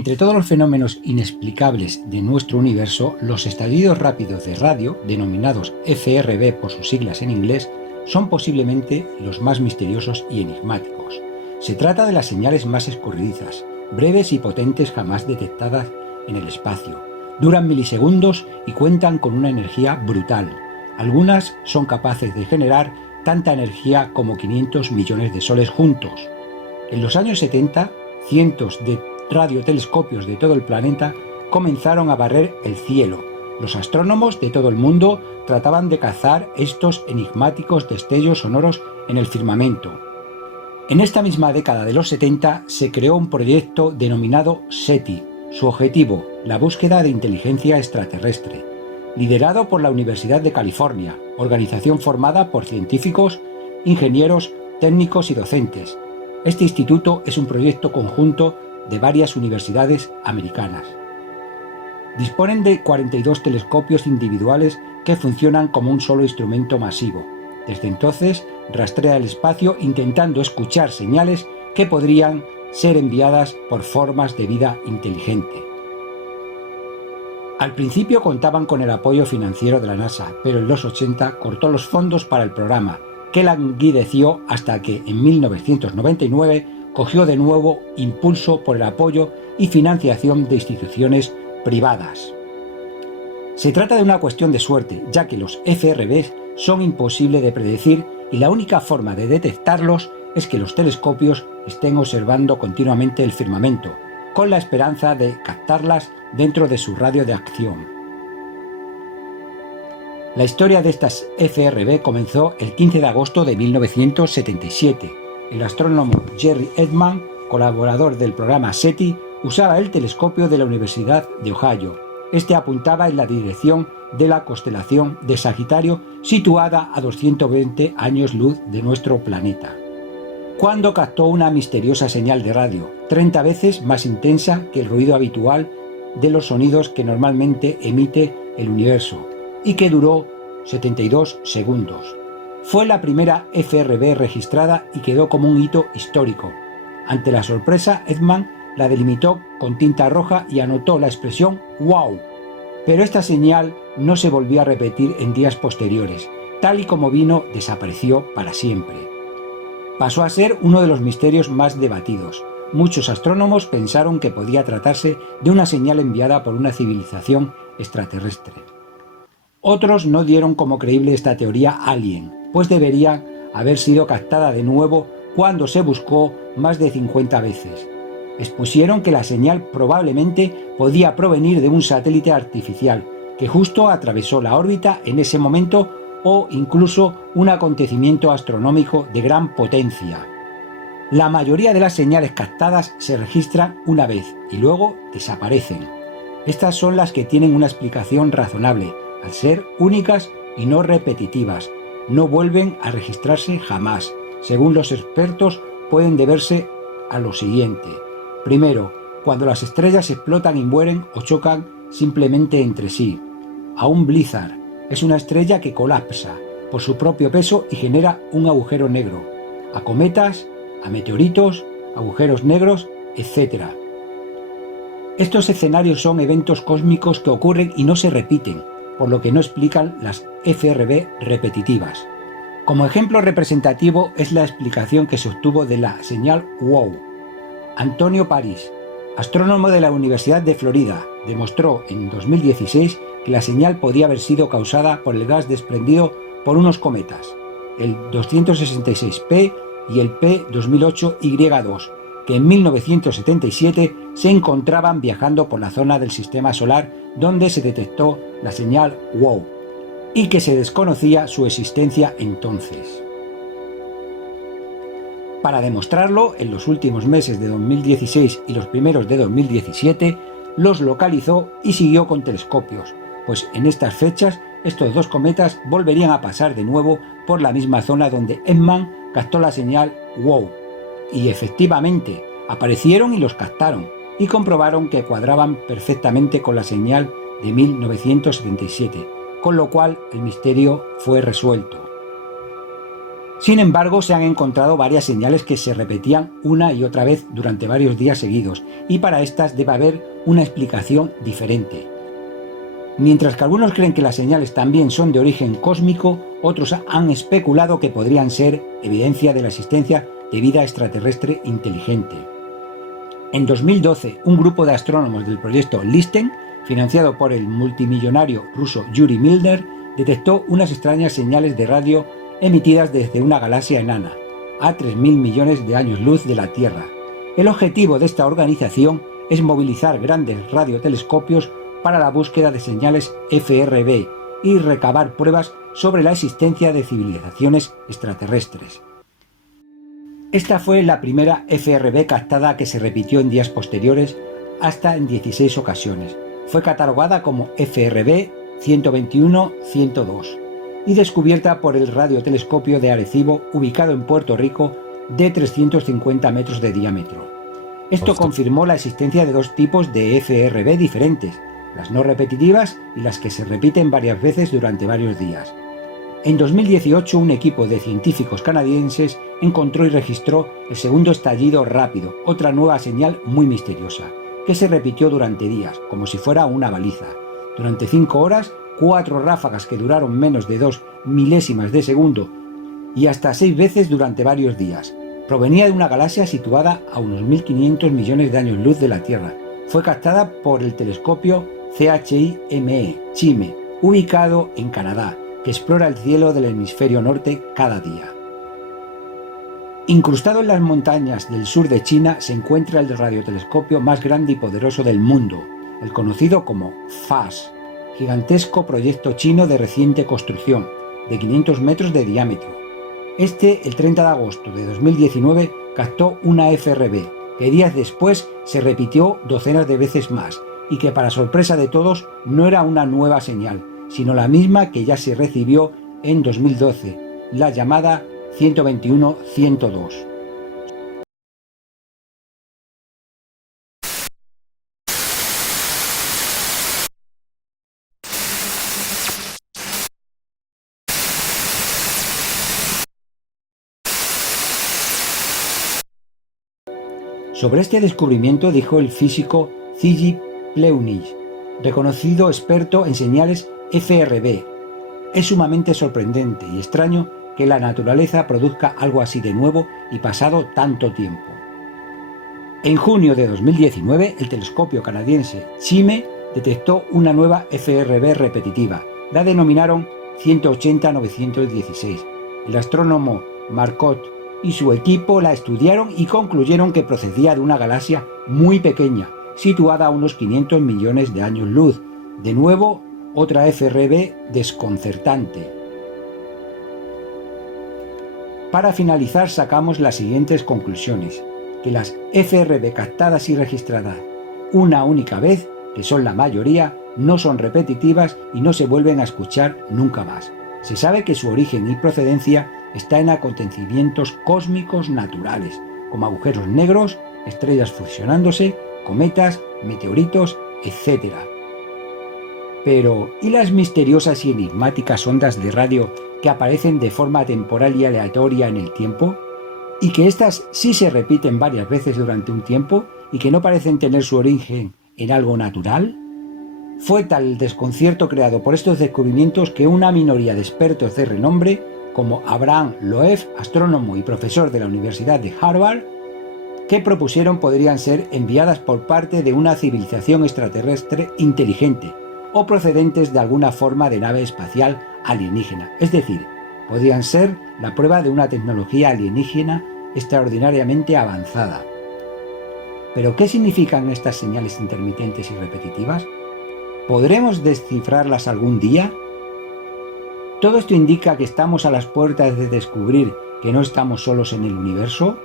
Entre todos los fenómenos inexplicables de nuestro universo, los estallidos rápidos de radio, denominados FRB por sus siglas en inglés, son posiblemente los más misteriosos y enigmáticos. Se trata de las señales más escurridizas, breves y potentes jamás detectadas en el espacio. Duran milisegundos y cuentan con una energía brutal. Algunas son capaces de generar tanta energía como 500 millones de soles juntos. En los años 70, cientos de radiotelescopios de todo el planeta comenzaron a barrer el cielo. Los astrónomos de todo el mundo trataban de cazar estos enigmáticos destellos sonoros en el firmamento. En esta misma década de los 70 se creó un proyecto denominado SETI. Su objetivo, la búsqueda de inteligencia extraterrestre, liderado por la Universidad de California, organización formada por científicos, ingenieros, técnicos y docentes. Este instituto es un proyecto conjunto de varias universidades americanas. Disponen de 42 telescopios individuales que funcionan como un solo instrumento masivo. Desde entonces, rastrea el espacio intentando escuchar señales que podrían ser enviadas por formas de vida inteligente. Al principio contaban con el apoyo financiero de la NASA, pero en los 80 cortó los fondos para el programa, que languideció hasta que en 1999 cogió de nuevo impulso por el apoyo y financiación de instituciones privadas. Se trata de una cuestión de suerte, ya que los FRBs son imposibles de predecir y la única forma de detectarlos es que los telescopios estén observando continuamente el firmamento, con la esperanza de captarlas dentro de su radio de acción. La historia de estas FRB comenzó el 15 de agosto de 1977. El astrónomo Jerry Edman, colaborador del programa SETI, usaba el telescopio de la Universidad de Ohio. Este apuntaba en la dirección de la constelación de Sagitario, situada a 220 años luz de nuestro planeta, cuando captó una misteriosa señal de radio, 30 veces más intensa que el ruido habitual de los sonidos que normalmente emite el universo, y que duró 72 segundos. Fue la primera FRB registrada y quedó como un hito histórico. Ante la sorpresa, Edman la delimitó con tinta roja y anotó la expresión ¡wow! Pero esta señal no se volvió a repetir en días posteriores. Tal y como vino, desapareció para siempre. Pasó a ser uno de los misterios más debatidos. Muchos astrónomos pensaron que podía tratarse de una señal enviada por una civilización extraterrestre. Otros no dieron como creíble esta teoría alien, pues debería haber sido captada de nuevo cuando se buscó más de 50 veces. Expusieron que la señal probablemente podía provenir de un satélite artificial que justo atravesó la órbita en ese momento o incluso un acontecimiento astronómico de gran potencia. La mayoría de las señales captadas se registran una vez y luego desaparecen. Estas son las que tienen una explicación razonable, al ser únicas y no repetitivas. No vuelven a registrarse jamás. Según los expertos, pueden deberse a lo siguiente. Primero, cuando las estrellas explotan y mueren o chocan simplemente entre sí. A un blizzard es una estrella que colapsa por su propio peso y genera un agujero negro. A cometas, a meteoritos, agujeros negros, etc. Estos escenarios son eventos cósmicos que ocurren y no se repiten, por lo que no explican las FRB repetitivas. Como ejemplo representativo es la explicación que se obtuvo de la señal WOW. Antonio París, astrónomo de la Universidad de Florida, demostró en 2016 que la señal podía haber sido causada por el gas desprendido por unos cometas, el 266P y el P2008Y2, que en 1977 se encontraban viajando por la zona del sistema solar donde se detectó la señal WOW, y que se desconocía su existencia entonces. Para demostrarlo, en los últimos meses de 2016 y los primeros de 2017, los localizó y siguió con telescopios, pues en estas fechas estos dos cometas volverían a pasar de nuevo por la misma zona donde Edman captó la señal WOW. Y efectivamente, aparecieron y los captaron, y comprobaron que cuadraban perfectamente con la señal de 1977, con lo cual el misterio fue resuelto. Sin embargo, se han encontrado varias señales que se repetían una y otra vez durante varios días seguidos, y para estas debe haber una explicación diferente. Mientras que algunos creen que las señales también son de origen cósmico, otros han especulado que podrían ser evidencia de la existencia de vida extraterrestre inteligente. En 2012, un grupo de astrónomos del proyecto LISTEN, financiado por el multimillonario ruso Yuri Milner, detectó unas extrañas señales de radio emitidas desde una galaxia enana, a 3.000 millones de años luz de la Tierra. El objetivo de esta organización es movilizar grandes radiotelescopios para la búsqueda de señales FRB y recabar pruebas sobre la existencia de civilizaciones extraterrestres. Esta fue la primera FRB captada que se repitió en días posteriores hasta en 16 ocasiones. Fue catalogada como FRB 121-102 y descubierta por el radiotelescopio de Arecibo, ubicado en Puerto Rico, de 350 metros de diámetro. Esto confirmó la existencia de dos tipos de FRB diferentes, las no repetitivas y las que se repiten varias veces durante varios días. En 2018, un equipo de científicos canadienses encontró y registró el segundo estallido rápido, otra nueva señal muy misteriosa, que se repitió durante días, como si fuera una baliza. Durante 5 horas, 4 ráfagas que duraron menos de 2 milésimas de segundo y hasta 6 veces durante varios días. Provenía de una galaxia situada a unos 1.500 millones de años luz de la Tierra. Fue captada por el telescopio CHIME, ubicado en Canadá, que explora el cielo del hemisferio norte cada día. Incrustado en las montañas del sur de China se encuentra el radiotelescopio más grande y poderoso del mundo, el conocido como FAST, gigantesco proyecto chino de reciente construcción, de 500 metros de diámetro. El 30 de agosto de 2019, captó una FRB, que días después se repitió docenas de veces más, y que para sorpresa de todos no era una nueva señal, sino la misma que ya se recibió en 2012, la llamada 121-102. Sobre este descubrimiento dijo el físico Ziggy Pleunich, reconocido experto en señales FRB. Es sumamente sorprendente y extraño que la naturaleza produzca algo así de nuevo y pasado tanto tiempo. En junio de 2019, el telescopio canadiense CHIME detectó una nueva FRB repetitiva. La denominaron 180-916. El astrónomo Marcotte y su equipo la estudiaron y concluyeron que procedía de una galaxia muy pequeña, situada a unos 500 millones de años luz. De nuevo, otra FRB desconcertante. Para finalizar, sacamos las siguientes conclusiones: que las FRB captadas y registradas una única vez, que son la mayoría, no son repetitivas y no se vuelven a escuchar nunca más. Se sabe que su origen y procedencia está en acontecimientos cósmicos naturales, como agujeros negros, estrellas fusionándose, cometas, meteoritos, etc. Pero, ¿y las misteriosas y enigmáticas ondas de radio que aparecen de forma temporal y aleatoria en el tiempo? ¿Y que éstas sí se repiten varias veces durante un tiempo y que no parecen tener su origen en algo natural? Fue tal el desconcierto creado por estos descubrimientos que una minoría de expertos de renombre, como Abraham Loeb, astrónomo y profesor de la Universidad de Harvard, que propusieron podrían ser enviadas por parte de una civilización extraterrestre inteligente o procedentes de alguna forma de nave espacial alienígena, es decir, podrían ser la prueba de una tecnología alienígena extraordinariamente avanzada. ¿Pero qué significan estas señales intermitentes y repetitivas? ¿Podremos descifrarlas algún día? ¿Todo esto indica que estamos a las puertas de descubrir que no estamos solos en el universo?